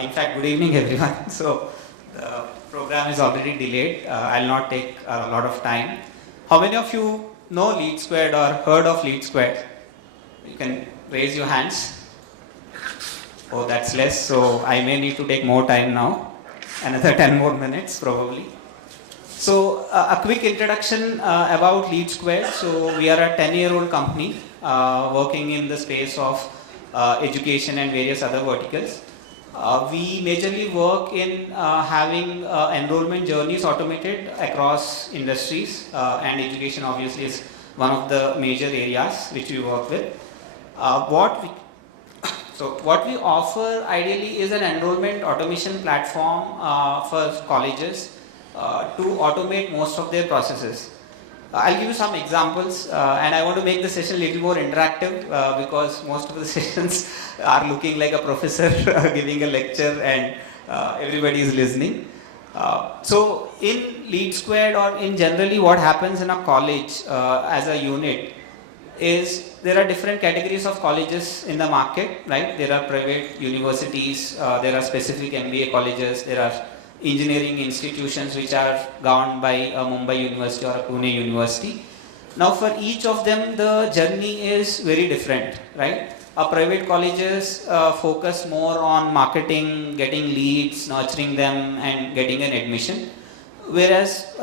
In fact, good evening, everyone. So, the program is already delayed. I'll not take a lot of time. How many of you know LeadSquared or heard of LeadSquared? You can raise your hands. Oh, that's less, so I may need to take more time now. Another 10 more minutes, probably. So, a quick introduction about LeadSquared. So, we are a 10-year-old company working in the space of education and various other verticals. We majorly work in having enrollment journeys automated across industries, and education obviously is one of the major areas which we work with. What we offer ideally is an enrollment automation platform for colleges to automate most of their processes. I'll give you some examples, and I want to make the session a little more interactive because most of the sessions are looking like a professor giving a lecture and everybody is listening. So in LeadSquared or in generally what happens in a college as a unit is there are different categories of colleges in the market, right? There are private universities, there are specific MBA colleges, there are engineering institutions which are governed by a Mumbai University or a Pune University. Now for each of them the journey is very different, right? Private colleges focus more on marketing, getting leads, nurturing them and getting an admission. Whereas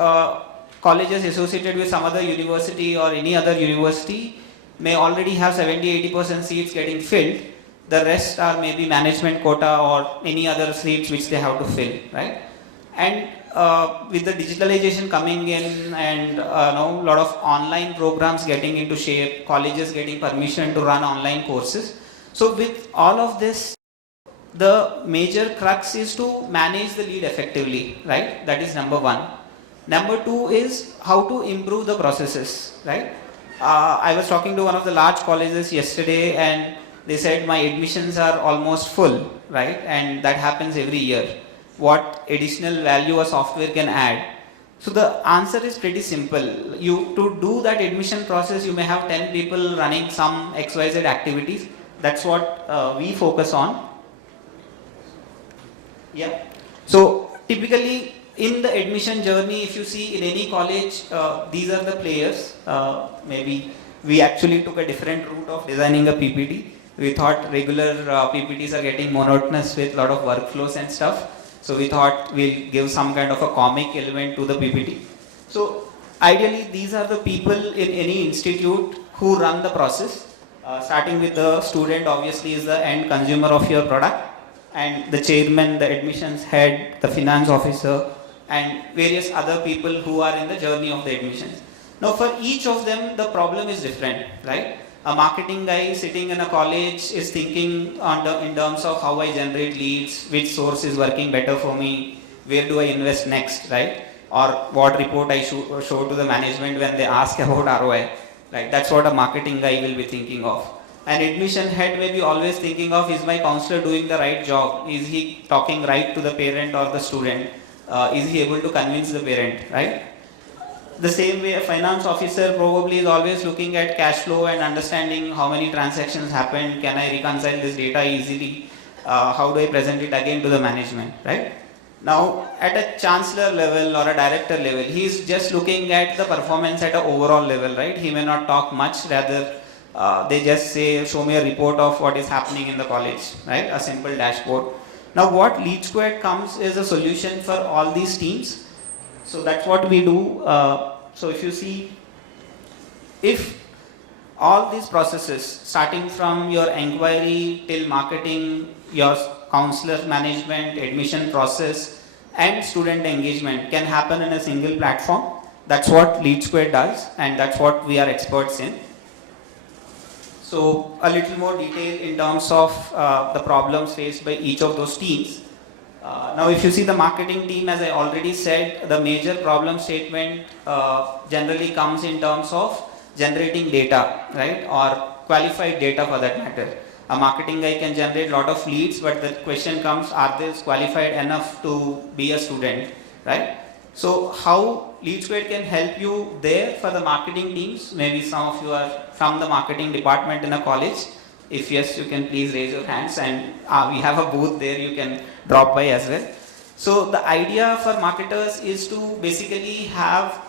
colleges associated with some other university or any other university may already have 70-80% seats getting filled. The rest are maybe management quota or any other seats which they have to fill, right? And with the digitalization coming in and a lot of online programs getting into shape, colleges getting permission to run online courses. So with all of this, the major crux is to manage the lead effectively, right? That is number one. Number two is how to improve the processes, right? I was talking to one of the large colleges yesterday and they said my admissions are almost full, right? And that happens every year. What additional value a software can add? So the answer is pretty simple. To do that admission process, you may have 10 people running some XYZ activities. That's what we focus on. Yeah. So typically in the admission journey, if you see in any college, these are the players. Maybe we actually took a different route of designing a PPT. We thought regular PPTs are getting monotonous with a lot of workflows and stuff. So we thought we'll give some kind of a comic element to the PPT. So ideally these are the people in any institute who run the process. Starting with the student obviously is the end consumer of your product, and the chairman, the admissions head, the finance officer and various other people who are in the journey of the admissions. Now for each of them the problem is different, right? A marketing guy sitting in a college is thinking in terms of how I generate leads, which source is working better for me, where do I invest next, right? Or what report I show to the management when they ask about ROI, right? That's what a marketing guy will be thinking of. An admission head may be always thinking of, is my counselor doing the right job? Is he talking right to the parent or the student? Is he able to convince the parent, right? The same way a finance officer probably is always looking at cash flow and understanding how many transactions happened, can I reconcile this data easily, how do I present it again to the management, right? Now at a chancellor level or a director level, he is just looking at the performance at an overall level, right? He may not talk much, rather they just say, show me a report of what is happening in the college, right? A simple dashboard. Now what LeadSquared comes is a solution for all these teams. So that's what we do. So if you see, if all these processes, starting from your inquiry till marketing, your counselor management, admission process, and student engagement can happen in a single platform, that's what LeadSquared does, and that's what we are experts in. So a little more detail in terms of the problems faced by each of those teams. Now if you see the marketing team, as I already said, the major problem statement generally comes in terms of generating data, right? Or qualified data for that matter. A marketing guy can generate a lot of leads, but the question comes, are they qualified enough to be a student, right? So how LeadSquared can help you there for the marketing teams? Maybe some of you are from the marketing department in a college. If yes, you can please raise your hands, and we have a booth there, you can drop by as well. So the idea for marketers is to basically have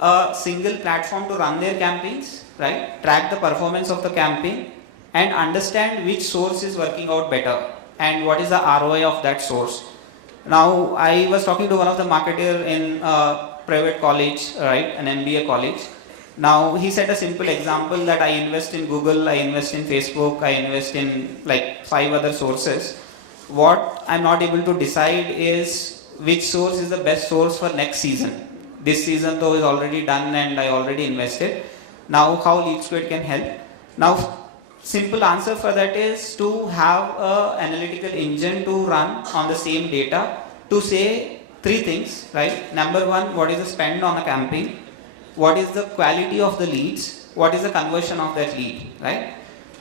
a single platform to run their campaigns, right? Track the performance of the campaign and understand which source is working out better and what is the ROI of that source. Now, I was talking to one of the marketer in a private college, right, an MBA college. Now, he said a simple example that I invest in Google, I invest in Facebook, I invest in like 5 other sources. What I'm not able to decide is which source is the best source for next season. This season though is already done and I already invested. Now, how LeadSquared can help? Now, simple answer for that is to have an analytical engine to run on the same data to say 3 things, right? Number 1, what is the spend on a campaign? What is the quality of the leads? What is the conversion of that lead, right?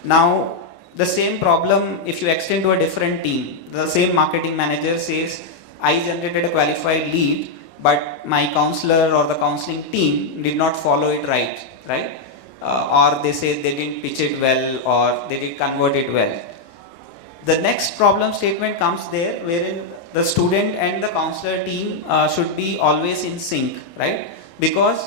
Now, the same problem, if you extend to a different team, the same marketing manager says, I generated a qualified lead, but my counselor or the counseling team did not follow it right? Or they say they didn't pitch it well, or they did convert it well. The next problem statement comes there, wherein the student and the counselor team should be always in sync, right? Because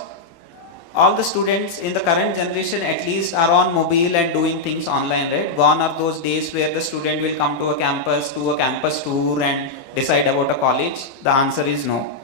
all the students in the current generation at least are on mobile and doing things online, right? Gone are those days where the student will come to a campus, do a campus tour and decide about a college. The answer is no.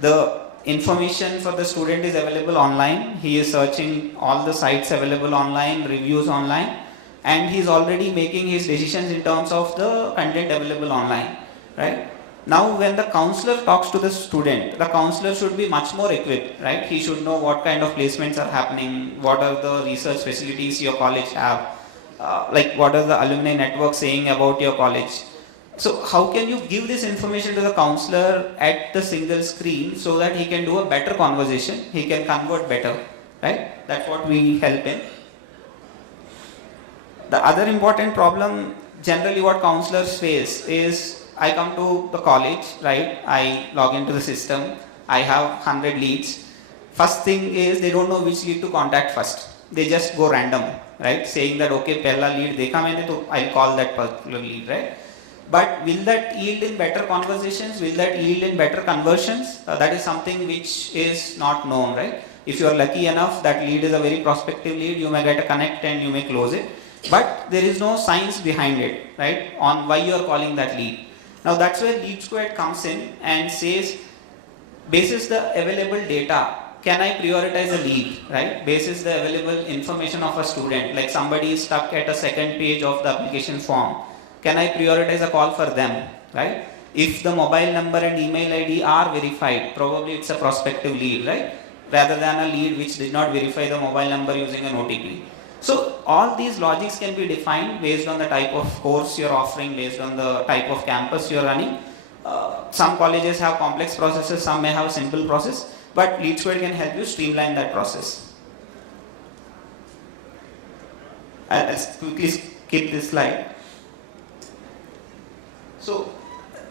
The information for the student is available online. He is searching all the sites available online, reviews online, and he is already making his decisions in terms of the content available online, right? Now, when the counselor talks to the student, the counselor should be much more equipped, right? He should know what kind of placements are happening, what are the research facilities your college have, like what are the alumni network saying about your college. So how can you give this information to the counselor at the single screen so that he can do a better conversation, he can convert better, right? That's what we help in. The other important problem, generally what counselors face is, I come to the college, right? I log into the system. I have 100 leads. First thing is they don't know which lead to contact first. They just go random, right? Saying that, okay, pehla lead dekha maine, to I'll call that particular lead, right? But will that yield in better conversations? Will that yield in better conversions? That is something which is not known, right? If you are lucky enough, that lead is a very prospective lead, you may get a connect and you may close it. But there is no science behind it, right? On why you are calling that lead. Now that's where LeadSquared comes in and says, basis the available data, can I prioritize a lead, right? Basis the available information of a student, like somebody is stuck at a second page of the application form. Can I prioritize a call for them, right? If the mobile number and email ID are verified, probably it's a prospective lead, right? Rather than a lead which did not verify the mobile number using an OTP. So all these logics can be defined based on the type of course you're offering, based on the type of campus you're running. Some colleges have complex processes, some may have a simple process, but LeadSquared can help you streamline that process. I'll quickly skip this slide. So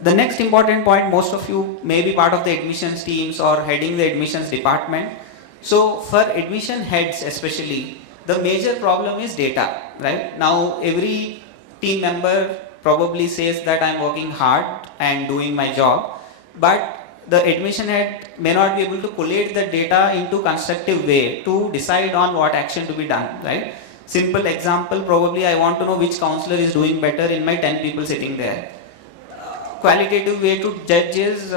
the next important point, most of you may be part of the admissions teams or heading the admissions department. So for admission heads especially, the major problem is data, right? Now every team member probably says that I'm working hard and doing my job, but the admission head may not be able to collate the data into constructive way to decide on what action to be done, right? Simple example, probably I want to know which counselor is doing better in my 10 people sitting there. Qualitative way to judge is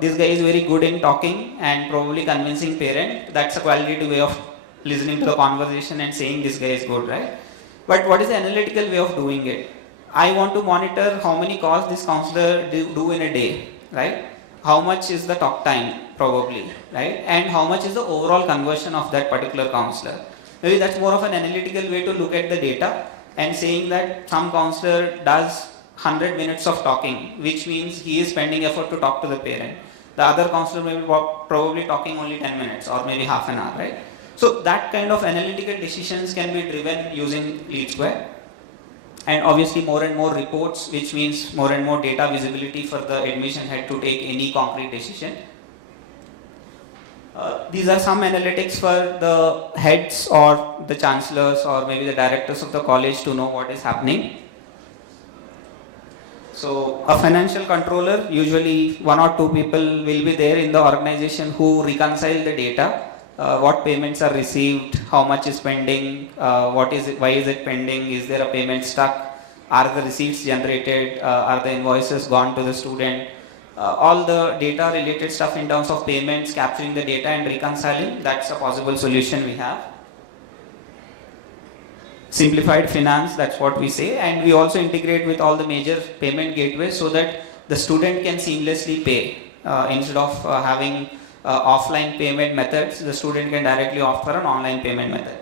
this guy is very good in talking and probably convincing parent. That's a qualitative way of listening to the conversation and saying this guy is good, right? But what is the analytical way of doing it? I want to monitor how many calls this counselor do in a day, right? How much is the talk time probably, right? And how much is the overall conversion of that particular counselor? Maybe that's more of an analytical way to look at the data and saying that some counselor does 100 minutes of talking, which means he is spending effort to talk to the parent. The other counselor may be probably talking only 10 minutes or maybe half an hour, right? So that kind of analytical decisions can be driven using LeadSquared. And obviously more and more reports, which means more and more data visibility for the admission head to take any concrete decision. These are some analytics for the heads or the chancellors or maybe the directors of the college to know what is happening. So a financial controller, usually 1 or 2 people will be there in the organization who reconcile the data. What payments are received, how much is pending, what is it, why is it pending, is there a payment stuck, are the receipts generated, are the invoices gone to the student, all the data related stuff in terms of payments, capturing the data and reconciling, that's a possible solution we have. Simplified finance, that's what we say, and we also integrate with all the major payment gateways so that the student can seamlessly pay. Instead of having offline payment methods, the student can directly opt for an online payment method.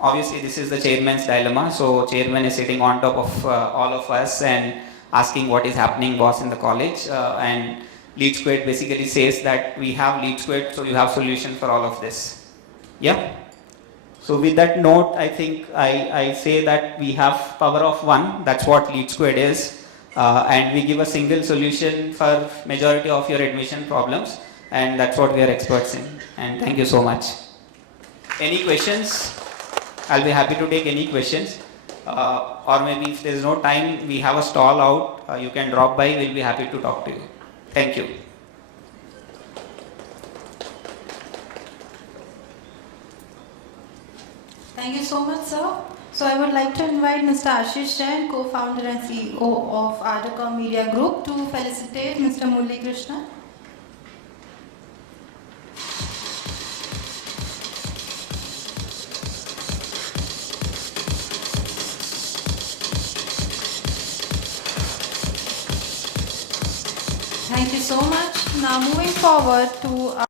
Obviously, this is the chairman's dilemma, so chairman is sitting on top of all of us and asking what is happening, boss, in the college, and LeadSquared basically says that we have LeadSquared, so you have solution for all of this. Yeah. So with that note, I think I say that we have power of one. That's what LeadSquared is, and we give a single solution for majority of your admission problems, and that's what we are experts in. And thank you so much. Any questions? I'll be happy to take any questions. Or maybe if there is no time, we have a stall out. You can drop by. We'll be happy to talk to you. Thank you. Thank you so much, sir. So I would like to invite Mr. Ashish Jain, co-founder and CEO of ArdorComm Media Group, to felicitate Mr. Murali Krishna. Thank you so much. Now moving forward to